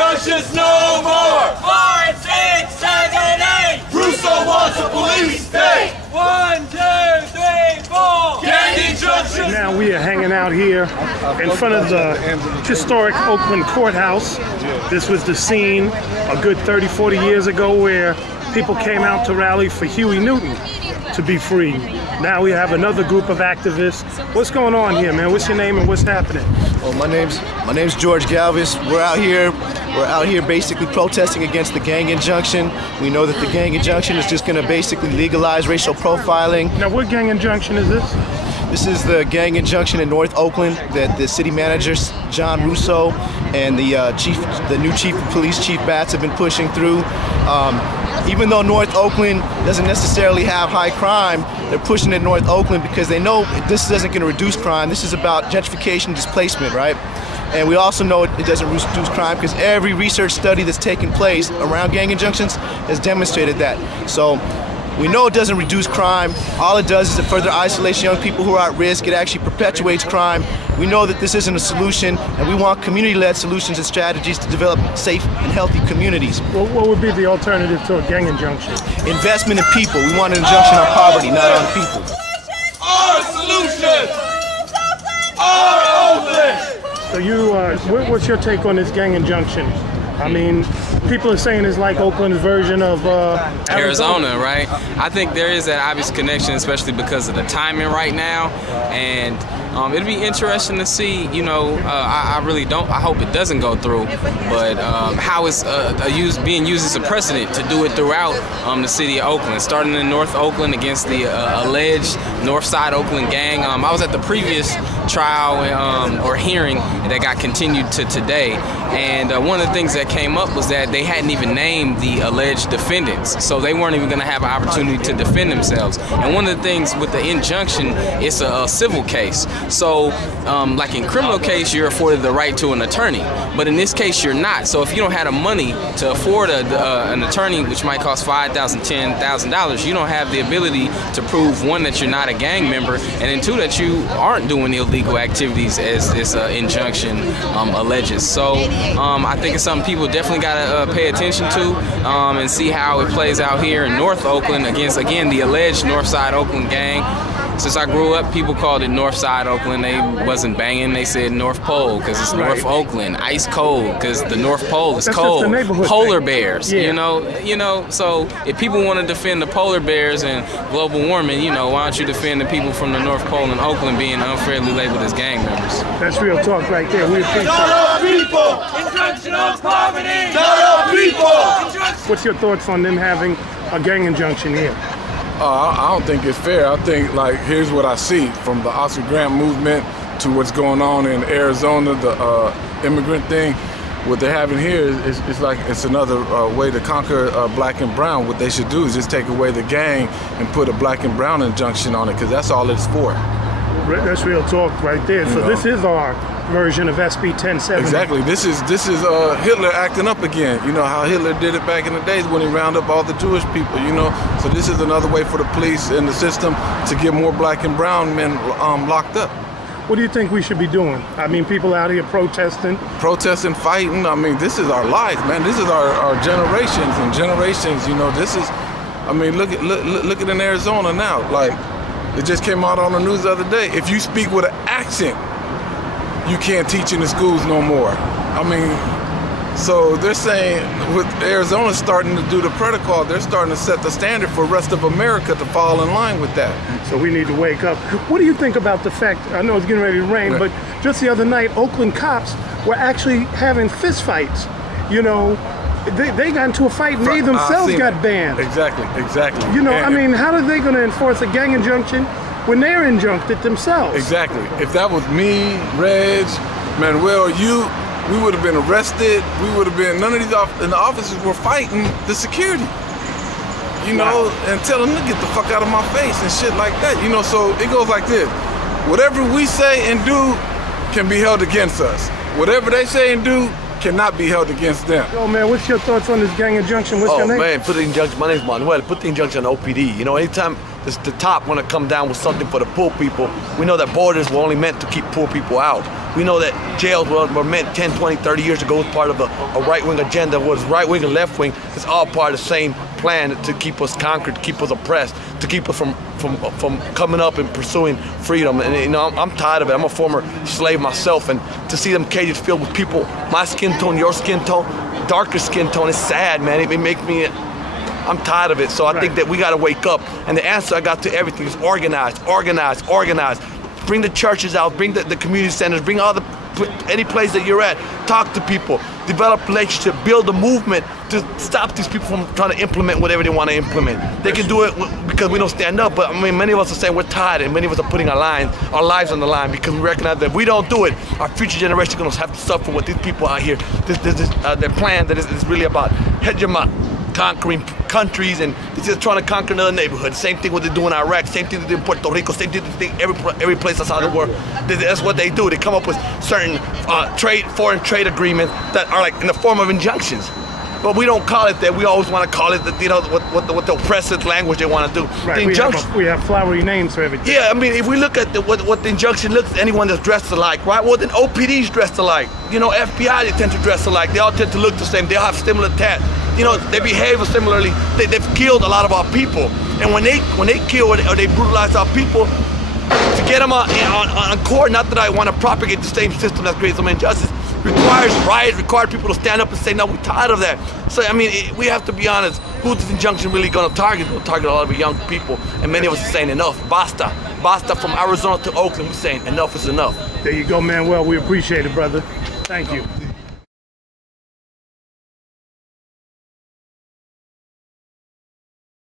Injunctions no more! 5, 6, 7, 8! Russo wants a police state! 1, 2, 3, 4! Gang injunctions! Now we are hanging out here in front of the historic Oakland courthouse. This was the scene a good 30, 40 years ago where people came out to rally for Huey Newton to be free. Now we have another group of activists. What's going on here, man? What's your name and what's happening? Well, my name's George Galvis. We're out here basically protesting against the gang injunction. We know that the gang injunction is just going to basically legalize racial profiling. Now, what gang injunction is this? This is the gang injunction in North Oakland that the city manager, John Russo, and the new chief of police, Chief Batts, have been pushing through. Even though North Oakland doesn't necessarily have high crime, they're pushing it North Oakland because they know this isn't going to reduce crime. This is about gentrification, displacement, right? And we also know it doesn't reduce crime because every research study that's taken place around gang injunctions has demonstrated that. So we know it doesn't reduce crime. All it does is it further isolates young people who are at risk. It actually perpetuates crime. We know that this isn't a solution, and we want community-led solutions and strategies to develop safe and healthy communities. Well, what would be the alternative to a gang injunction? Investment in people. We want an injunction on poverty, not on people. Our solution! Our Oakland! So you, what's your take on this gang injunction? I mean, people are saying it's like Oakland's version of Arizona, right? I think there is that obvious connection, especially because of the timing right now, and it'll be interesting to see. You know, I really don't. I hope it doesn't go through, but how it's being used as a precedent to do it throughout the city of Oakland, starting in North Oakland against the alleged North Side Oakland gang. I was at the previous trial or hearing that got continued to today, and one of the things that came up was that they hadn't even named the alleged defendants, so they weren't even going to have an opportunity to defend themselves. And one of the things with the injunction, it's a civil case. So like in criminal case, you're afforded the right to an attorney, but in this case you're not. So if you don't have the money to afford an attorney, which might cost $5,000, $10,000, you don't have the ability to prove, one, that you're not a gang member, and then two, that you aren't doing illegal activities as this injunction alleges. So I think it's something people definitely got to pay attention to and see how it plays out here in North Oakland against, again, the alleged North Side Oakland gang. Since I grew up, people called it North Side Oakland. They wasn't banging. They said North Pole because it's North Oakland. Ice cold because the North Pole is cold. Polar bears, yeah. You know. So if people want to defend the polar bears and global warming, you know, why don't you defend the people from the North Pole and Oakland being unfairly labeled as gang members? That's real talk right there. We appreciate it. Not our people! Injunction on poverty! Not our people! What's your thoughts on them having a gang injunction here? I don't think it's fair. I think, like, here's what I see from the Oscar Grant movement to what's going on in Arizona, the immigrant thing. What they're having here is like it's another way to conquer black and brown. What they should do is just take away the gang and put a black and brown injunction on it, because that's all it's for. That's real talk right there. So this is our version of SB 1070. Exactly. This is Hitler acting up again. You know how Hitler did it back in the days when he rounded up all the Jewish people. You know, so this is another way for the police and the system to get more black and brown men locked up. What do you think we should be doing? I mean, people out here protesting, fighting. I mean, this is our life, man. This is our generations and generations. You know, this is. I mean, look at in Arizona now. Like, it just came out on the news the other day. If you speak with an accent, you can't teach in the schools no more. I mean, so they're saying with Arizona starting to do the protocol, they're starting to set the standard for the rest of America to fall in line with that. So we need to wake up. What do you think about the fact, I know it's getting ready to rain, but just the other night, Oakland cops were actually having fist fights. You know, they got into a fight and they themselves got banned. Exactly. You know, I mean, how are they going to enforce a gang injunction when they're injuncted themselves? Exactly. If that was me, Reg, Manuel, we would have been arrested. We would have been, none of these officers were fighting the security. You know, and tell them to get the fuck out of my face and shit like that. You know, so it goes like this. Whatever we say and do can be held against us. Whatever they say and do cannot be held against them. Yo, man, what's your thoughts on this gang injunction? What's your name? Oh, man, put the injunction. My name's Manuel. Put the injunction on OPD. You know, anytime the top want to come down with something for the poor people, we know that borders were only meant to keep poor people out. We know that jails were meant 10, 20, 30 years ago as part of a right-wing agenda. Was right-wing and left-wing. It's all part of the same plan to keep us conquered, to keep us oppressed, to keep us from coming up and pursuing freedom. And you know, I'm tired of it. I'm a former slave myself, and to see them cages filled with people, my skin tone, your skin tone, darker skin tone, it's sad, man. It makes me, I'm tired of it. So I think that we got to wake up. And the answer I got to everything is organize, organize, organize. Bring the churches out, bring the community centers, bring any place that you're at. Talk to people, develop relationship, build a movement to stop these people from trying to implement whatever they want to implement. They can do it because we don't stand up, but I mean, many of us are saying we're tired, and many of us are putting our lives on the line because we recognize that if we don't do it, our future generation is going to have to suffer with these people out here. Their plan that is really about hegemony, conquering countries, and they're just trying to conquer another neighborhood. Same thing what they do in Iraq, same thing they do in Puerto Rico, same thing they do every place outside the world. That's what they do. They come up with certain foreign trade agreements that are like in the form of injunctions. But we don't call it that. We always want to call it, what the oppressive language they want to do. Right. The injunction. We have flowery names for everything. Yeah, I mean, if we look at what the injunction looks at, anyone that's dressed alike, right? Well, then OPD's dressed alike. You know, FBI, they tend to dress alike. They all tend to look the same. They all have similar tats. You know, they behave similarly. They've killed a lot of our people. And when they kill or they brutalize our people, to get them on court, not that I want to propagate the same system that creates some injustice, requires riots, requires people to stand up and say, no, we're tired of that. So, I mean, we have to be honest. Who's this injunction really going to target? It's going to target a lot of young people. And many of us are saying enough. Basta. Basta. From Arizona to Oakland, we're saying enough is enough. There you go, Manuel. We appreciate it, brother. Thank you.